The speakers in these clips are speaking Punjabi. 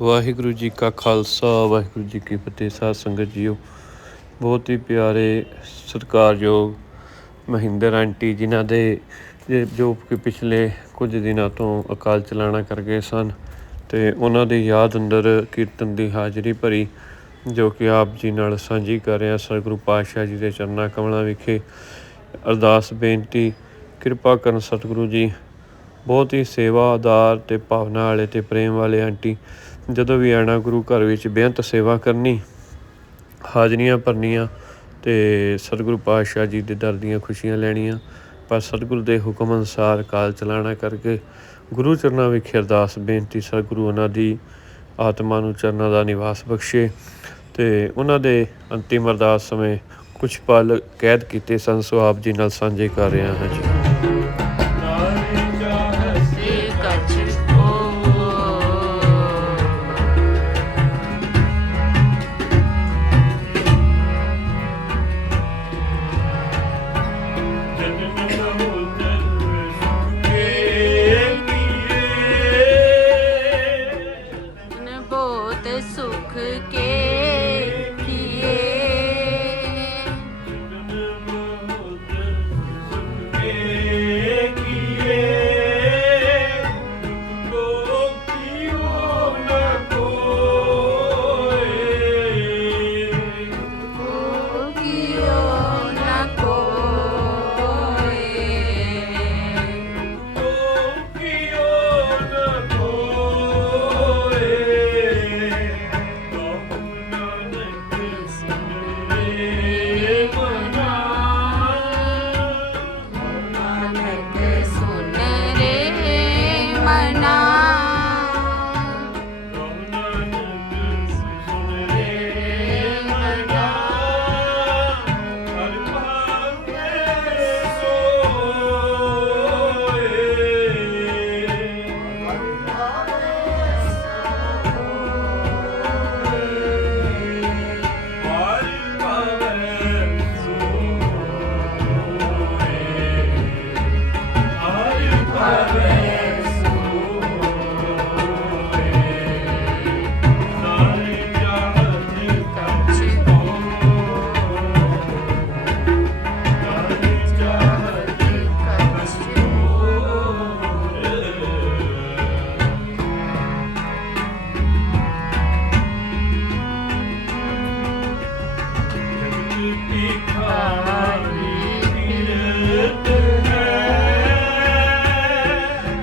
ਵਾਹਿਗੁਰੂ ਜੀ ਕਾ ਖਾਲਸਾ, ਵਾਹਿਗੁਰੂ ਜੀ ਕੀ ਫਤਿਹ। ਸਾਧ ਸੰਗਤ ਜੀਓ, ਬਹੁਤ ਹੀ ਪਿਆਰੇ ਸਤਿਕਾਰਯੋਗ ਮਹਿੰਦਰ ਆਂਟੀ ਜਿਨ੍ਹਾਂ ਦੇ ਜੋ ਕਿ ਪਿਛਲੇ ਕੁਝ ਦਿਨਾਂ ਤੋਂ ਅਕਾਲ ਚਲਾਣਾ ਕਰ ਗਏ ਸਨ ਤੇ ਉਹਨਾਂ ਦੀ ਯਾਦ ਅੰਦਰ ਕੀਰਤਨ ਦੀ ਹਾਜ਼ਰੀ ਭਰੀ ਜੋ ਕਿ ਆਪ ਜੀ ਨਾਲ ਸਾਂਝੀ ਕਰ ਰਿਹਾ ਸਤਿਗੁਰੂ ਪਾਤਸ਼ਾਹ ਜੀ ਦੇ ਚਰਨਾਂ ਕਮਲਾਂ ਵਿਖੇ। ਅਰਦਾਸ, ਬੇਨਤੀ, ਕਿਰਪਾ ਕਰਨ ਸਤਿਗੁਰੂ ਜੀ। ਬਹੁਤ ਹੀ ਸੇਵਾ ਸੇਵਾਦਾਰ ਤੇ ਭਾਵਨਾ ਵਾਲੇ ਤੇ ਪ੍ਰੇਮ ਵਾਲੇ ਆਂਟੀ ਜਦੋਂ ਵੀ ਆਣਾ ਗੁਰੂ ਘਰ ਵਿੱਚ ਬੇਅੰਤ ਸੇਵਾ ਕਰਨੀ, ਹਾਜ਼ਰੀਆਂ ਭਰਨੀਆਂ ਤੇ ਸਤਿਗੁਰੂ ਪਾਤਸ਼ਾਹ ਜੀ ਦੇ ਦਰ ਦੀਆਂ ਖੁਸ਼ੀਆਂ ਲੈਣੀਆਂ, ਪਰ ਸਤਿਗੁਰੂ ਦੇ ਹੁਕਮ ਅਨੁਸਾਰ ਕਾਲ ਚਲਾਣਾ ਕਰਕੇ ਗੁਰੂ ਚਰਨਾਂ ਵਿਖੇ ਅਰਦਾਸ ਬੇਨਤੀ ਸਤਿਗੁਰੂ ਉਹਨਾਂ ਦੀ ਆਤਮਾ ਨੂੰ ਚਰਨਾਂ ਦਾ ਨਿਵਾਸ ਬਖਸ਼ੇ ਤੇ ਉਹਨਾਂ ਦੇ ਅੰਤਿਮ ਅਰਦਾਸ ਸਮੇਂ ਕੁਝ ਪਲ ਕੈਦ ਕੀਤੇ ਸਨ, ਸੋ ਆਪ ਜੀ ਨਾਲ ਸਾਂਝੇ ਕਰ ਰਿਹਾ ਹਾਂ ਜੀ। ਸੁਖ ਕੇ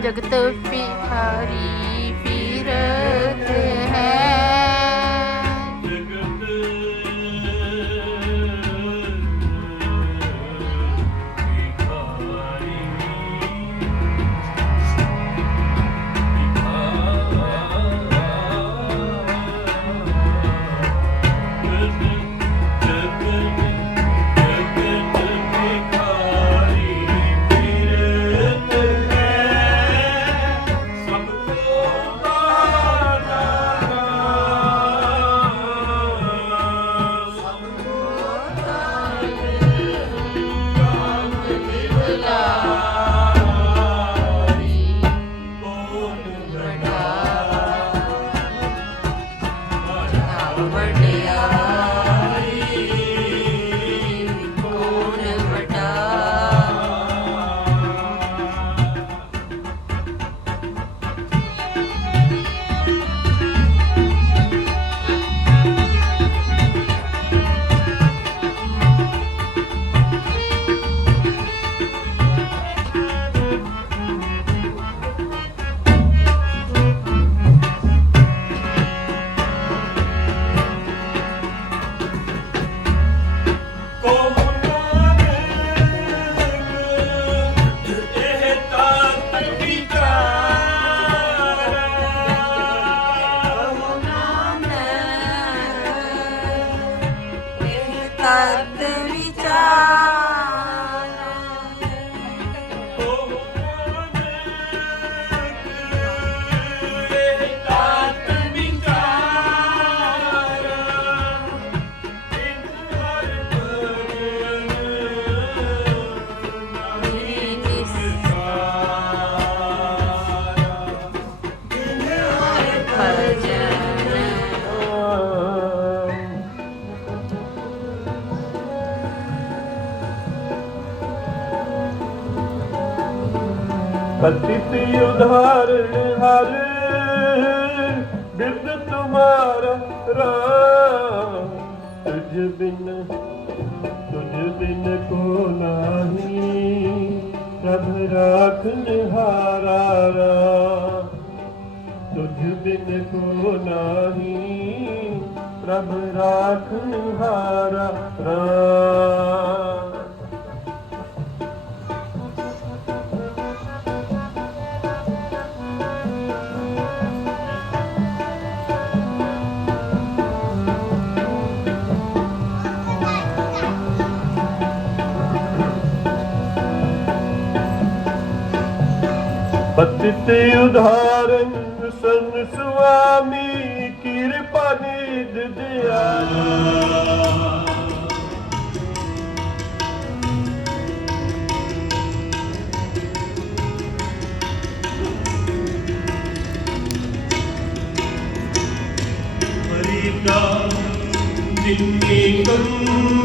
jaga tepi hari. ਅਤਿਤ ਉਧਾਰਣ ਹਰ ਬਿਰਦ ਤੁਮਾਰਾ ਰਾਮ। ਤੁਝ ਬਿਨ ਤੁਝ ਬਿਨ ਕੋ ਨਾਹੀ, ਪ੍ਰਭ ਰਾਖ ਨਿਹਾਰਾ ਰਾਮ। ਤੁਝ ਬਿਨ ਕੋ ਨਾਹੀ, ਪ੍ਰਭ ਰਾਖ ਨਿਹਾਰਾ ਰਾਮ। ਪਤਿਤ ਉਧਾਰਨ ਸੰ ਸੁਆਮੀ ਕਿਰਪਾ ਨਿਦ ਦਿਆਲਾ ਨਿੰਮੀ ਗੰਗ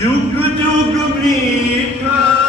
Duke, duke, duke,